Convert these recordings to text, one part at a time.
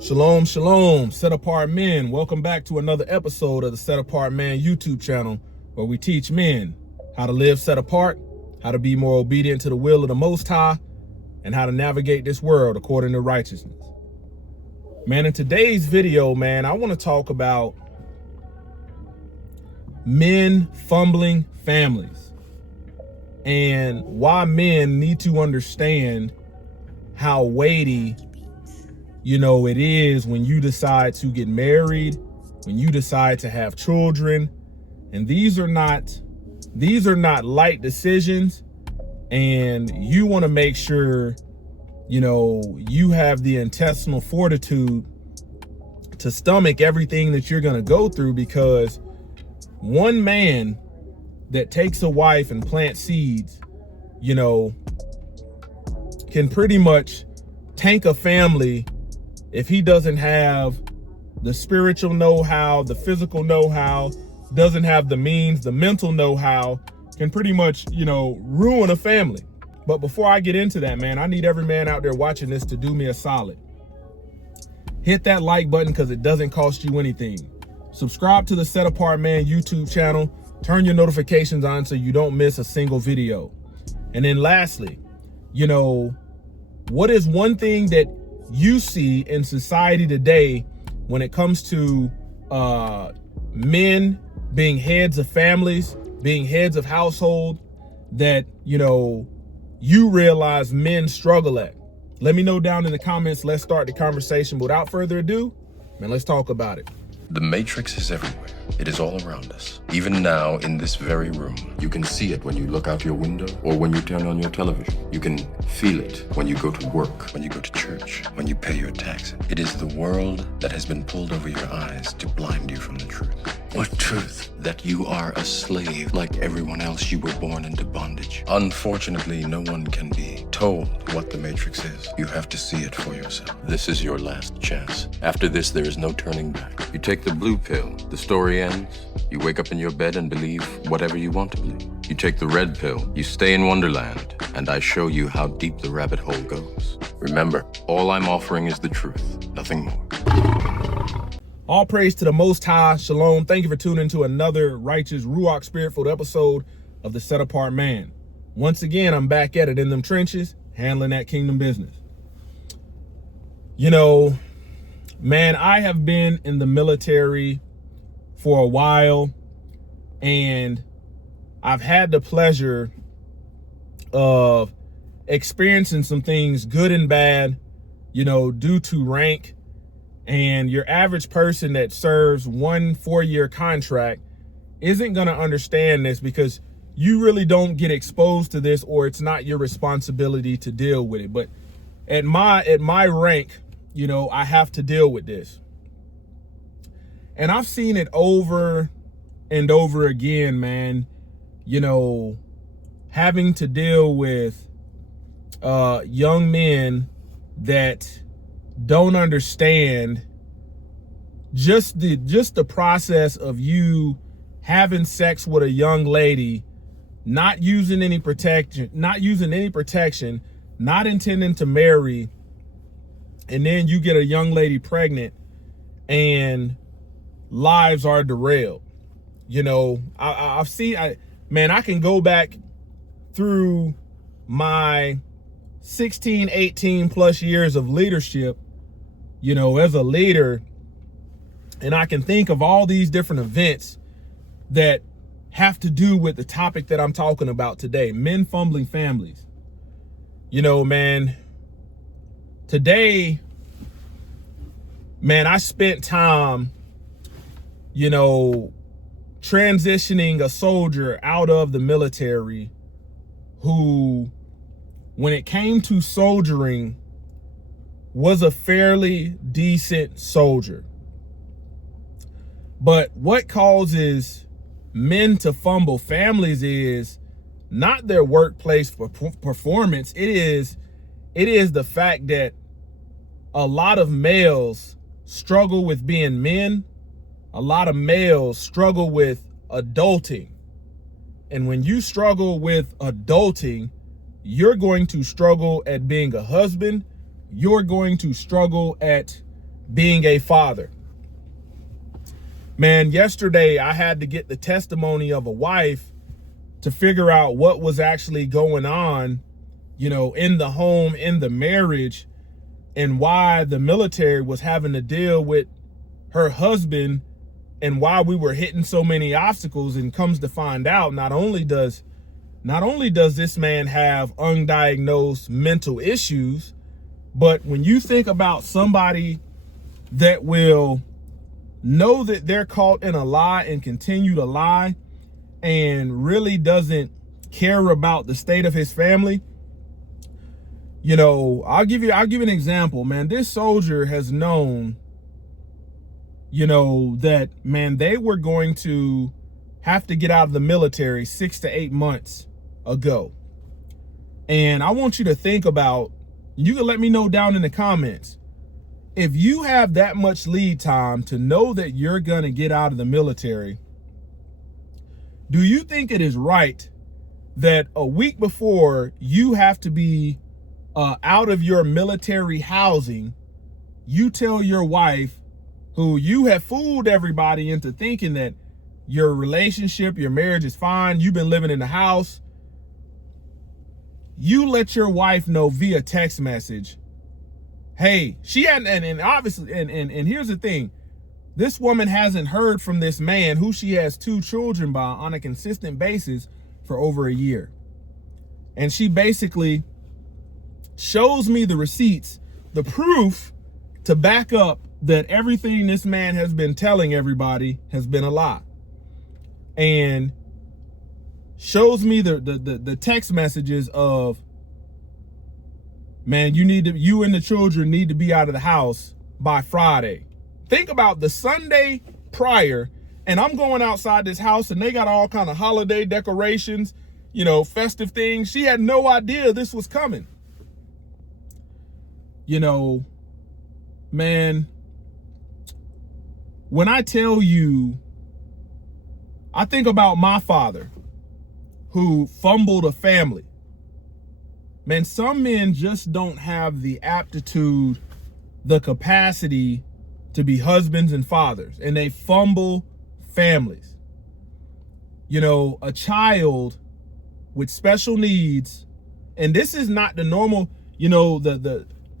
Shalom, shalom, set apart men. Welcome back to another episode of the Set Apart Man YouTube channel, where we teach men how to live set apart, how to be more obedient to the will of the Most High, and how to navigate this world according to righteousness. Man, in today's video, man, I want to talk about men fumbling families and why men need to understand how weighty it is when you decide to get married, when you decide to have children. And these are not light decisions. And you want to make sure, you have the intestinal fortitude to stomach everything that you're going to go through, because one man that takes a wife and plants seeds, can pretty much tank a family if he doesn't have the spiritual know-how, the physical know-how, doesn't have the means, the mental know-how, can pretty much, ruin a family. But before I get into that, man, I need every man out there watching this to do me a solid. Hit that like button, because it doesn't cost you anything. Subscribe to the Set Apart Man YouTube channel. Turn your notifications on so you don't miss a single video. And then lastly, what is one thing that you see in society today when it comes to men being heads of families, being heads of household, that you realize men struggle at? Let me know down in the comments. Let's start the conversation. Without further ado, man, let's talk about it. The Matrix is everywhere. It is all around us. Even now, in this very room, you can see it when you look out your window or when you turn on your television. You can feel it when you go to work, when you go to church, when you pay your taxes. It is the world that has been pulled over your eyes to blind you from the truth. What truth? That you are a slave like everyone else. You were born into bondage. Unfortunately, no one can be told what the Matrix is. You have to see it for yourself. This is your last chance. After this, there is no turning back. You take the blue pill. The story ends. You wake up in your bed and believe whatever you want to believe. You take the red pill. You stay in Wonderland, and I show you how deep the rabbit hole goes. Remember, all I'm offering is the truth, nothing more. All praise to the Most High. Shalom. Thank you for tuning into another righteous, Ruach Spirit-filled episode of the Set Apart Man. Once again, I'm back at it in them trenches, handling that kingdom business. Man, I have been in the military for a while, and I've had the pleasure of experiencing some things, good and bad, due to rank. And your average person that serves 1 4-year contract isn't going to understand this, because you really don't get exposed to this, or it's not your responsibility to deal with it. But at my rank, I have to deal with this. And I've seen it over and over again, man, having to deal with young men that don't understand just the process of you having sex with a young lady, not using any protection, not intending to marry, and then you get a young lady pregnant and lives are derailed. I've seen, I can go back through my 16, 18 plus years of leadership, as a leader, and I can think of all these different events that have to do with the topic that I'm talking about today, men fumbling families. Man, today, man, I spent time, transitioning a soldier out of the military who, when it came to soldiering, was a fairly decent soldier. But what causes men to fumble families is not their workplace performance. It is the fact that a lot of males struggle with being men. A lot of males struggle with adulting. And when you struggle with adulting, you're going to struggle at being a husband. You're going to struggle at being a father. Man, yesterday I had to get the testimony of a wife to figure out what was actually going on, in the home, in the marriage, and why the military was having to deal with her husband and why we were hitting so many obstacles. And comes to find out, not only does this man have undiagnosed mental issues, but when you think about somebody that will know that they're caught in a lie and continue to lie and really doesn't care about the state of his family, I'll give you an example, man. This soldier has known, that, man, they were going to have to get out of the military 6 to 8 months ago. And I want you to think about, you can let me know down in the comments, if you have that much lead time to know that you're going to get out of the military, do you think it is right that a week before you have to be out of your military housing, you tell your wife, who you have fooled everybody into thinking that your relationship, your marriage is fine, you've been living in the house, you let your wife know via text message, hey, she hadn't, and obviously, and here's the thing, this woman hasn't heard from this man who she has 2 children by on a consistent basis for over a year. And she basically shows me the receipts, the proof to back up that everything this man has been telling everybody has been a lie. And shows me the text messages of, man, you and the children need to be out of the house by Friday. Think about the Sunday prior, and I'm going outside this house and they got all kind of holiday decorations, festive things. She had no idea this was coming. Man, when I tell you, I think about my father who fumbled a family. Man, some men just don't have the aptitude, the capacity to be husbands and fathers, and they fumble families. A child with special needs, and this is not the normal,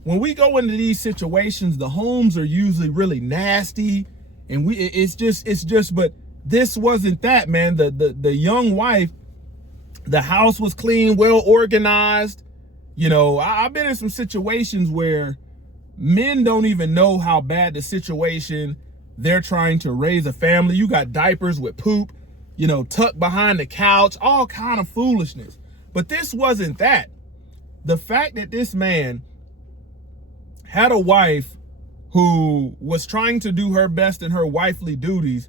when we go into these situations, the homes are usually really nasty, and it's just, but this wasn't that, man. The young wife, the house was clean, well organized. I've been in some situations where men don't even know how bad the situation. They're trying to raise a family. You got diapers with poop, tucked behind the couch, all kind of foolishness. But this wasn't that. The fact that this man had a wife who was trying to do her best in her wifely duties,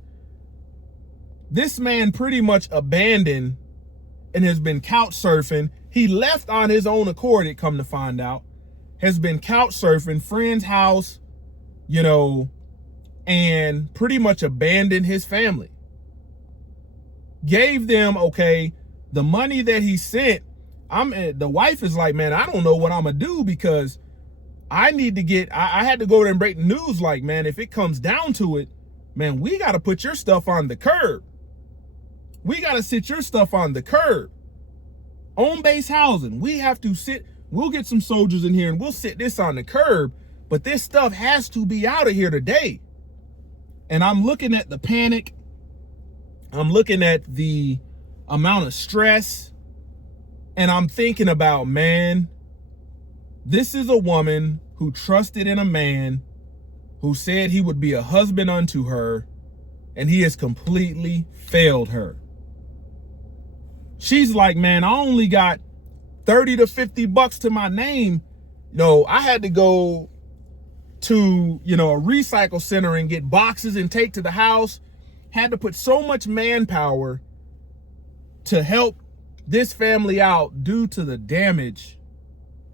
this man pretty much abandoned and has been couch surfing. He left on his own accord, it come to find out, has been couch surfing, friend's house, and pretty much abandoned his family. Gave them, the money that he sent. The wife is like, man, I don't know what I'm gonna do, because I need to get, I had to go there and break the news. Like, man, if it comes down to it, man, we got to put your stuff on the curb. We got to sit your stuff on the curb. On base housing. We'll get some soldiers in here and we'll sit this on the curb, but this stuff has to be out of here today. And I'm looking at the panic. I'm looking at the amount of stress, and I'm thinking about, man, this is a woman who trusted in a man who said he would be a husband unto her, and he has completely failed her. She's like, man, I only got 30 to 50 bucks to my name. I had to go to, a recycle center and get boxes and take to the house. Had to put so much manpower to help this family out due to the damage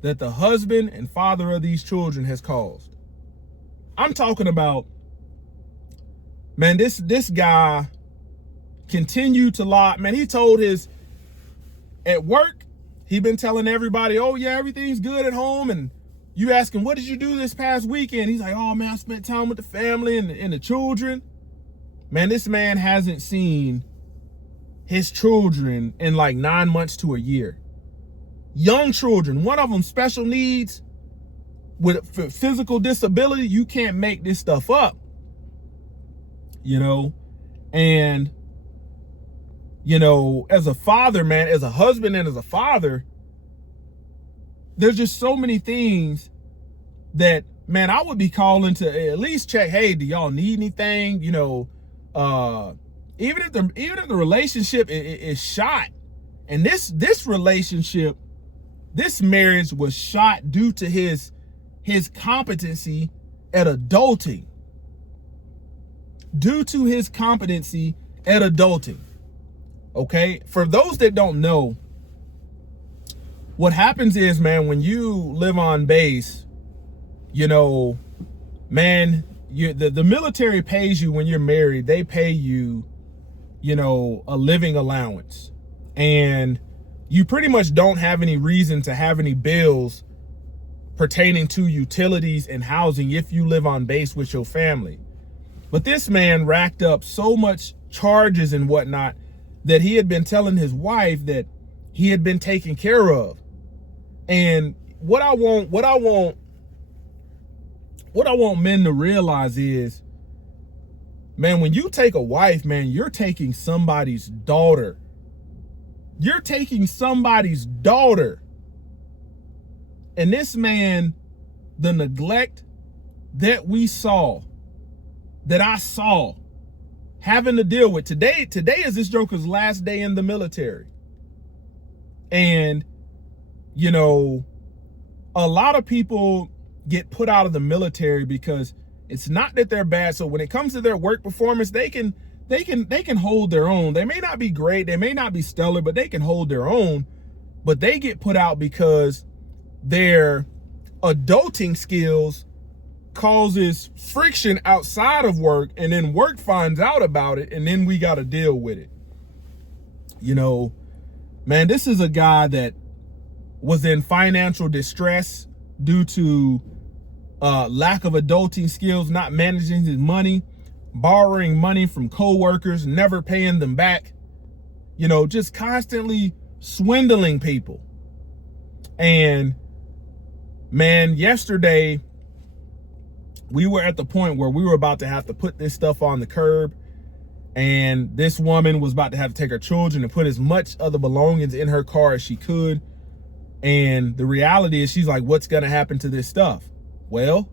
that the husband and father of these children has caused. I'm talking about, man, this guy continued to lie. Man, he told at work, he been telling everybody, oh yeah, everything's good at home and you ask him, what did you do this past weekend? He's like, oh man, I spent time with the family and the children. Man, this man hasn't seen his children in like 9 months to a year. Young children, one of them special needs with physical disability. You can't make this stuff up, you know? And, you know, as a father, man, as a husband and as a father, there's just so many things that, man, I would be calling to at least check, hey, do y'all need anything? You know, even if the relationship is shot, and this relationship, this marriage was shot due to his competency at adulting. Due to his competency at adulting. Okay? For those that don't know, what happens is, man, when you live on base, you know, man, the military pays you when you're married. They pay you, you know, a living allowance. And you pretty much don't have any reason to have any bills pertaining to utilities and housing if you live on base with your family. But this man racked up so much charges and whatnot that he had been telling his wife that he had been taken care of. And what I want men to realize is, man, when you take a wife, man, you're taking somebody's daughter. You're taking somebody's daughter. And this man, the neglect that we saw, that I saw, having to deal with today is this joker's last day in the military. And, you know, a lot of people get put out of the military because it's not that they're bad. So when it comes to their work performance, they can hold their own. They may not be great, they may not be stellar, but they can hold their own. But they get put out because their adulting skills causes friction outside of work, and then work finds out about it, and then we got to deal with it. You know, man, this is a guy that was in financial distress due to lack of adulting skills, not managing his money, borrowing money from co-workers, never paying them back, you know, just constantly swindling people. And man, yesterday we were at the point where we were about to have to put this stuff on the curb, and this woman was about to have to take her children and put as much of the belongings in her car as she could. And the reality is, she's like, what's going to happen to this stuff? Well,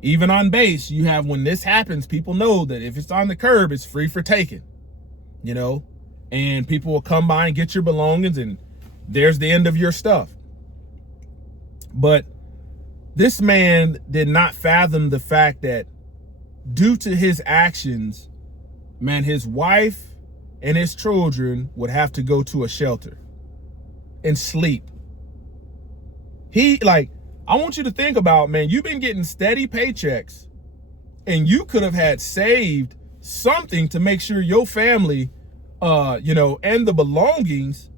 even on base, you have, when this happens, people know that if it's on the curb, it's free for taking, you know, and people will come by and get your belongings, and there's the end of your stuff. But this man did not fathom the fact that due to his actions, man, his wife and his children would have to go to a shelter and sleep. I want you to think about, man, you've been getting steady paychecks, and you could have had saved something to make sure your family, you know, and the belongings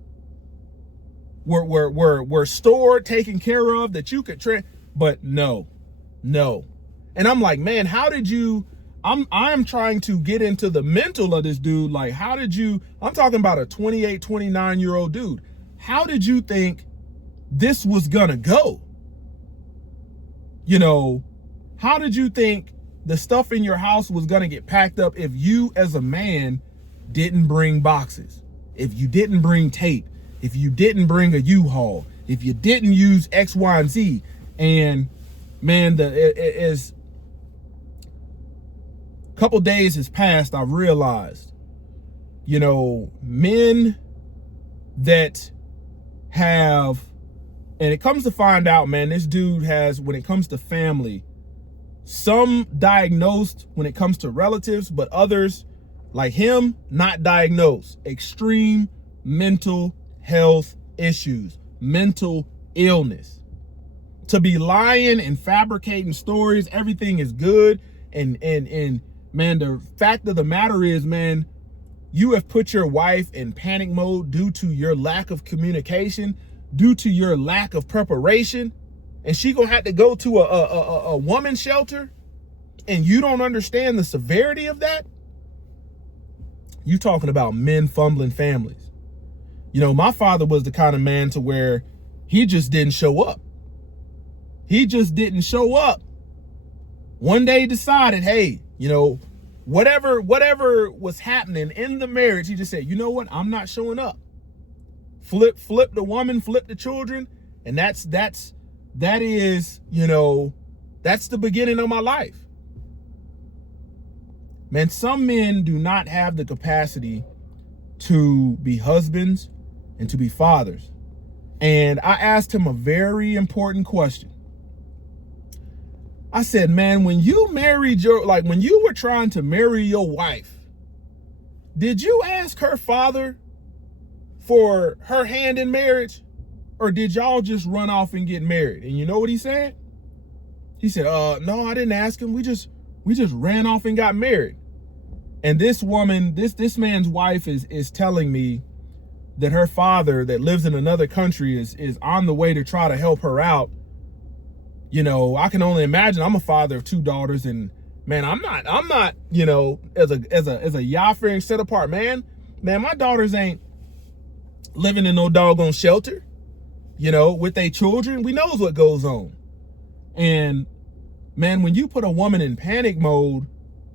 were stored, taken care of, that you could but no. And I'm like, man, how did you, I'm trying to get into the mental of this dude. Like, how did you, I'm talking about a 28, 29-year-old dude. How did you think this was gonna go? You know, how did you think the stuff in your house was gonna get packed up if you as a man didn't bring boxes, if you didn't bring tape, if you didn't bring a U-Haul, if you didn't use X, Y, and Z? And man, as a couple days has passed, I've realized, you know, men that have, and it comes to find out, man, this dude has, when it comes to family, some diagnosed when it comes to relatives, but others like him, not diagnosed. Extreme mental health issues, mental illness. To be lying and fabricating stories, everything is good. And man, the fact of the matter is, man, you have put your wife in panic mode due to your lack of communication, due to your lack of preparation. and she gonna have to go to a woman's shelter, and you don't understand the severity of that? You talking about men fumbling families. You know, my father was the kind of man to where he just didn't show up. He just didn't show up. One day decided, hey, you know, whatever was happening in the marriage, he just said, you know what, I'm not showing up. Flip the woman, flip the children, and that is, you know, that's the beginning of my life. Man, some men do not have the capacity to be husbands and to be fathers. And I asked him a very important question. I said, man, when you married when you were trying to marry your wife, did you ask her father for her hand in marriage? Or did y'all just run off and get married? And you know what he said? He said, no, I didn't ask him. We just ran off and got married. And this woman, this man's wife is telling me that her father that lives in another country is on the way to try to help her out. You know, I can only imagine. I'm a father of 2 daughters, and man, I'm not, you know, as a Yah-fearing set apart man, my daughters ain't living in no doggone shelter, you know, with their children. We knows what goes on. And man, when you put a woman in panic mode,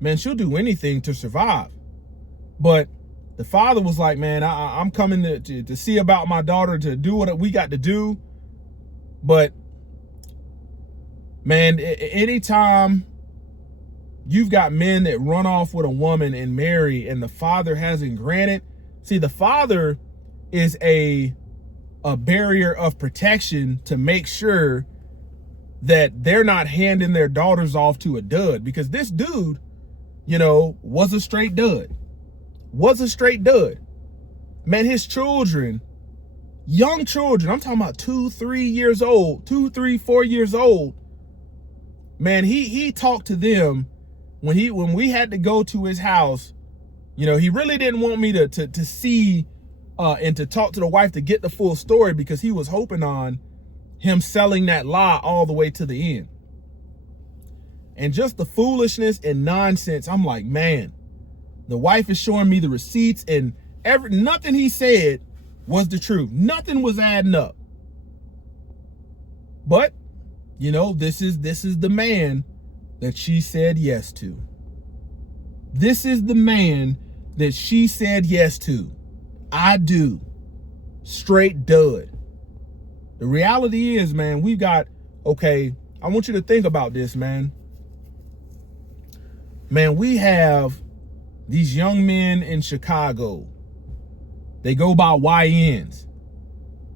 man, she'll do anything to survive. But the father was like, man, I'm coming to see about my daughter, to do what we got to do. But man, anytime you've got men that run off with a woman and marry and the father hasn't granted, see, the father is a barrier of protection to make sure that they're not handing their daughters off to a dud, because this dude, you know, was a straight dud. Man, his children, young children, I'm talking about 2, 3 years old, 2, 3, 4 years old. Man, he talked to them when we had to go to his house. You know, he really didn't want me to see and to talk to the wife to get the full story, because he was hoping on him selling that lie all the way to the end. And just the foolishness and nonsense, I'm like, man, the wife is showing me the receipts, and nothing he said was the truth. Nothing was adding up. But, you know, this is the man that she said yes to. This is the man that she said yes to. I do. Straight dud. The reality is, man, we've got, okay, I want you to think about this, man. Man, we have these young men in Chicago. They go by YNs,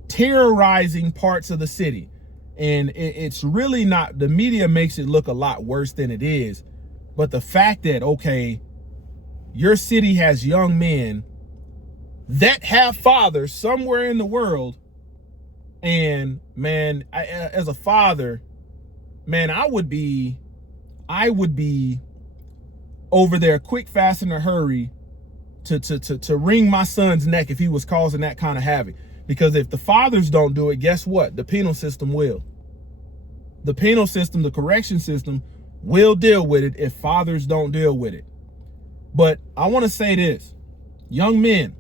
terrorizing parts of the city. And it's really not, the media makes it look a lot worse than it is. But the fact that, okay, your city has young men that have fathers somewhere in the world. And man, as a father, man, I would be over there quick, fast, in a hurry to wring my son's neck if he was causing that kind of havoc. Because if the fathers don't do it, guess what? The penal system will. The penal system, the correction system will deal with it if fathers don't deal with it. But I want to say this, young men,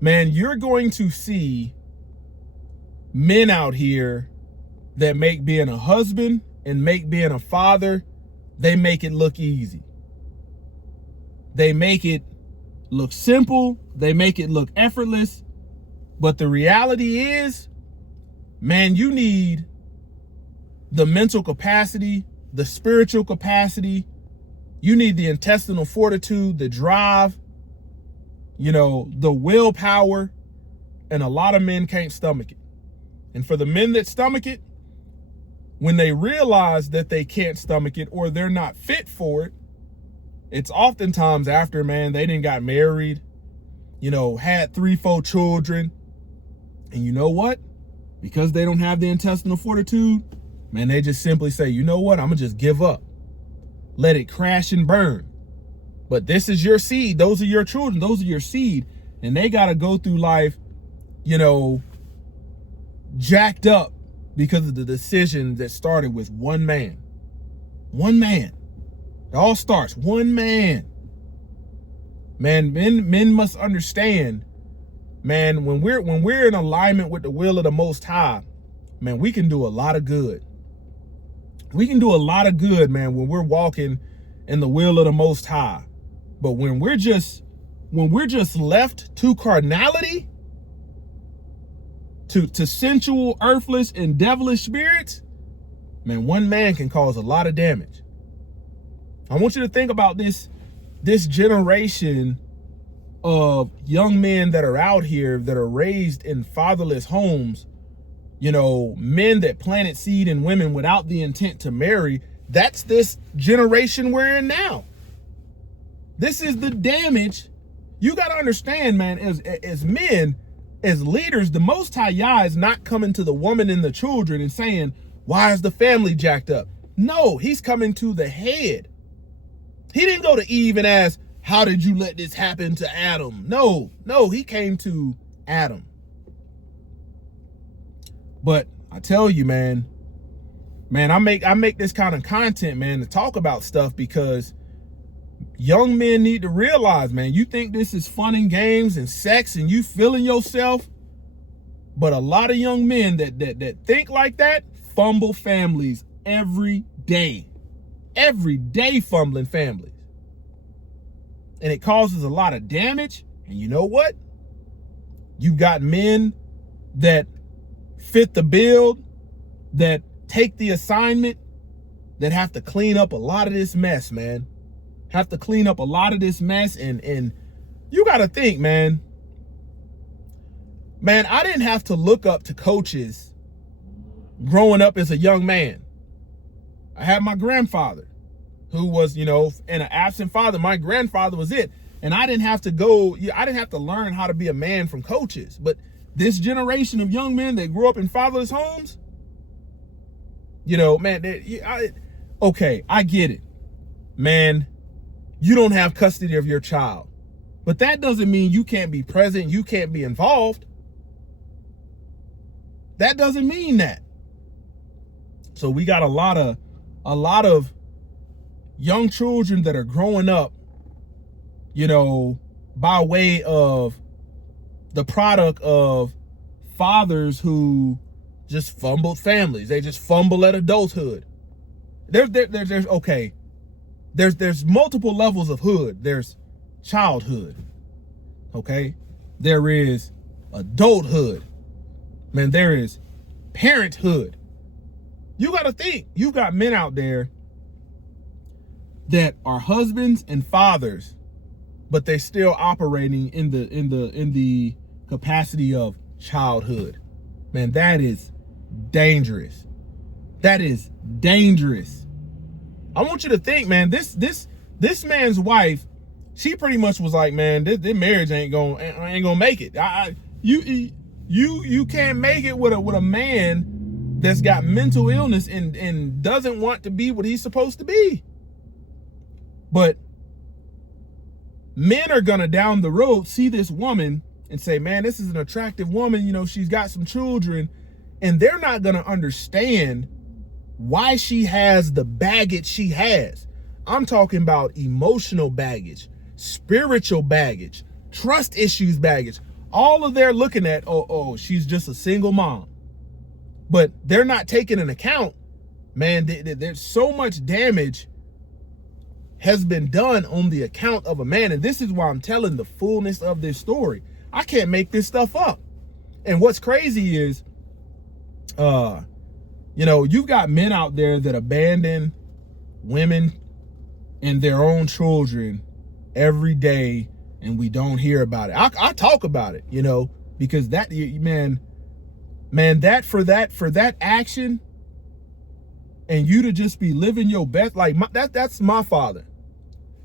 man, you're going to see men out here that make being a husband and make being a father, they make it look easy. They make it look simple. They make it look effortless. But the reality is, man, you need the mental capacity, the spiritual capacity. You need the intestinal fortitude, the drive, you know, the willpower. And a lot of men can't stomach it. And for the men that stomach it, when they realize that they can't stomach it or they're not fit for it, it's oftentimes after, man, they done got married, you know, had 3, 4 children. And you know what? Because they don't have the intestinal fortitude, man, they just simply say, you know what? I'm going to just give up. Let it crash and burn. But this is your seed. Those are your children. Those are your seed. And they got to go through life, you know, jacked up because of the decision that started with one man. One man. It all starts one man. Man, men must understand, man, when we're in alignment with the will of the Most High, man, we can do a lot of good. We can do a lot of good, man, when we're walking in the will of the Most High. But when we're just left to carnality, to sensual, earthless, and devilish spirits, man, one man can cause a lot of damage. I want you to think about this generation of young men that are out here that are raised in fatherless homes, you know, men that planted seed in women without the intent to marry. That's this generation we're in now. This is the damage. You got to understand, man, as men, as leaders, the Most High Yah is not coming to the woman and the children and saying, why is the family jacked up? No, he's coming to the head. He didn't go to Eve and ask, how did you let this happen to Adam? No, he came to Adam. But I tell you, man, I make this kind of content, man, to talk about stuff because young men need to realize, man, you think this is fun and games and sex and you feeling yourself, but a lot of young men that think like that fumble families every day fumbling families. And it causes a lot of damage. And you know what? You've got men that fit the bill, that take the assignment, that have to clean up a lot of this mess, man. Have to clean up a lot of this mess. And you got to think, man, I didn't have to look up to coaches growing up as a young man. I had my grandfather who was, you know, and an absent father. My grandfather was it. And I didn't have to learn how to be a man from coaches. But this generation of young men that grew up in fatherless homes, you know, man, okay, I get it. Man, you don't have custody of your child. But that doesn't mean you can't be present, you can't be involved. That doesn't mean that. So we got a lot of young children that are growing up, you know, by way of the product of fathers who just fumbled families. They just fumble at adulthood. There's okay. There's multiple levels of hood. There's childhood. Okay? There is adulthood. Man, there is parenthood. You got to think, you've got men out there that are husbands and fathers, but they're still operating in the capacity of childhood. Man, that is dangerous. That is dangerous. I want you to think, man, this man's wife, she pretty much was like, man, this marriage ain't gonna make it. You can't make it with a man that's got mental illness and doesn't want to be what he's supposed to be. But men are gonna down the road see this woman and say, man, this is an attractive woman, you know, she's got some children, and they're not gonna understand why she has the baggage she has. I'm talking about emotional baggage, spiritual baggage, trust issues baggage. All of they're looking at, oh, she's just a single mom. But they're not taking into account, man, there's so much damage has been done on the account of a man. And this is why I'm telling the fullness of this story. I can't make this stuff up. And what's crazy is, you know, you've got men out there that abandon women and their own children every day, and we don't hear about it. I talk about it, you know, because that, man, that for that action, and you to just be living your best, like that's my father,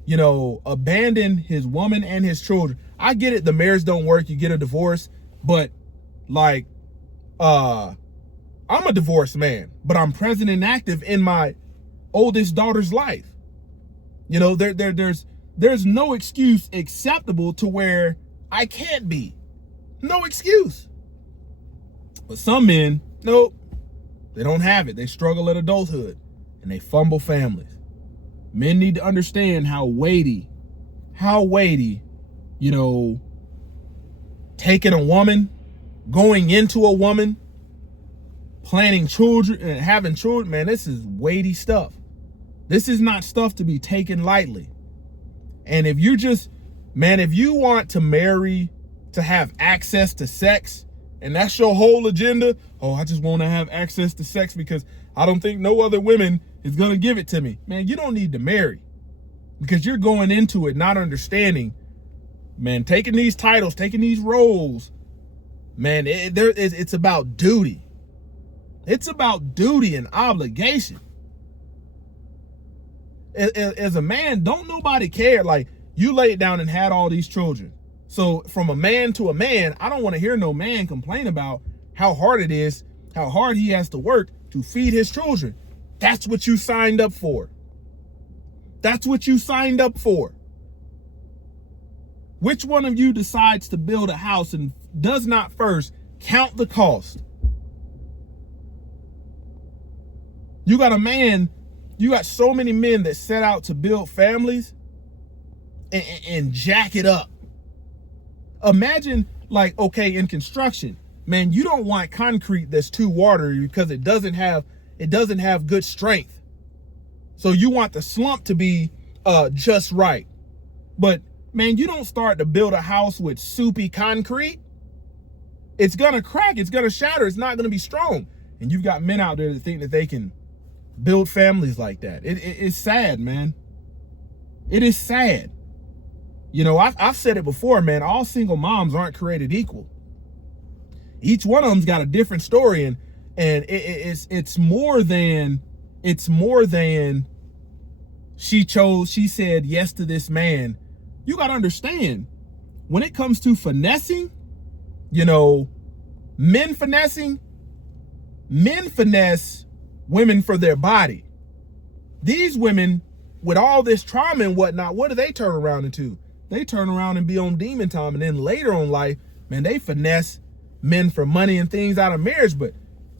you know, abandon his woman and his children. I get it, the marriage don't work, you get a divorce, but like, I'm a divorced man, but I'm present and active in my oldest daughter's life. You know, there's no excuse acceptable to where I can't be. No excuse. But some men, nope, They don't have it. They struggle at adulthood and they fumble families. Men need to understand how weighty, you know, taking a woman, going into a woman, planning children and having children, man, this is weighty stuff. This is not stuff to be taken lightly. And if you just, man, if you want to marry to have access to sex, and that's your whole agenda, oh, I just want to have access to sex because I don't think no other women is going to give it to me. Man, you don't need to marry because you're going into it not understanding, man, taking these titles, taking these roles, man, it's about duty. It's about duty and obligation. As a man, don't nobody care. Like, you laid down and had all these children. So from a man to a man, I don't want to hear no man complain about how hard it is, how hard he has to work to feed his children. That's what you signed up for. That's what you signed up for. Which one of you decides to build a house and does not first count the cost? You got a man, you got so many men that set out to build families and jack it up. Imagine, like, okay, in construction, man, you don't want concrete that's too watery because it doesn't have good strength. So you want the slump to be just right. But man, you don't start to build a house with soupy concrete. It's gonna crack, it's gonna shatter, it's not gonna be strong. And you've got men out there that think that they can build families like that. It's sad, man. It is sad. You know, I've said it before, man, all single moms aren't created equal. Each one of them's got a different story, and it's more than she said yes to this man. You got to understand, when it comes to finessing, you know, men finesse women for their body. These women, with all this trauma and whatnot, what do they turn around into? They turn around and be on demon time, and then later on life, man, they finesse men for money and things out of marriage. But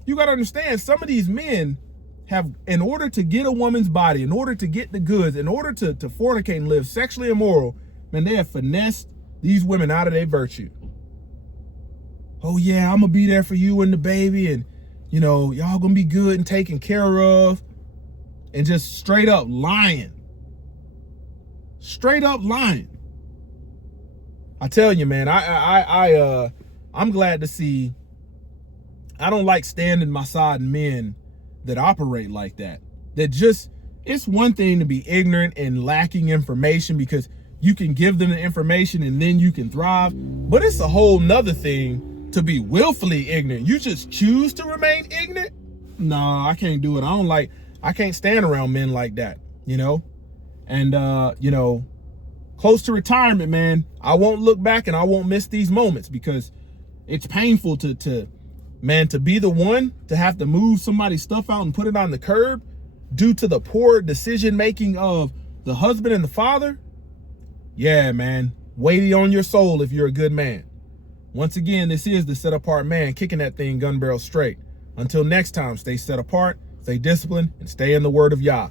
you got to understand, some of these men have, in order to get a woman's body, in order to get the goods, in order to fornicate and live sexually immoral, man, they have finessed these women out of their virtue. Oh yeah, I'm gonna be there for you and the baby, and you know, y'all gonna be good and taken care of, and just straight up lying. Straight up lying. I tell you, man, I'm glad to see. I don't like standing beside men that operate like that. That just, it's one thing to be ignorant and lacking information because you can give them the information and then you can thrive. But it's a whole nother thing to be willfully ignorant. You just choose to remain ignorant. No, I can't do it. I can't stand around men like that, you know? And, you know, close to retirement, man, I won't look back and I won't miss these moments because it's painful to be the one to have to move somebody's stuff out and put it on the curb due to the poor decision-making of the husband and the father. Yeah, man, weighty on your soul if you're a good man. Once again, this is the Set Apart Man, kicking that thing gun barrel straight. Until next time, stay set apart, stay disciplined, and stay in the word of Yah.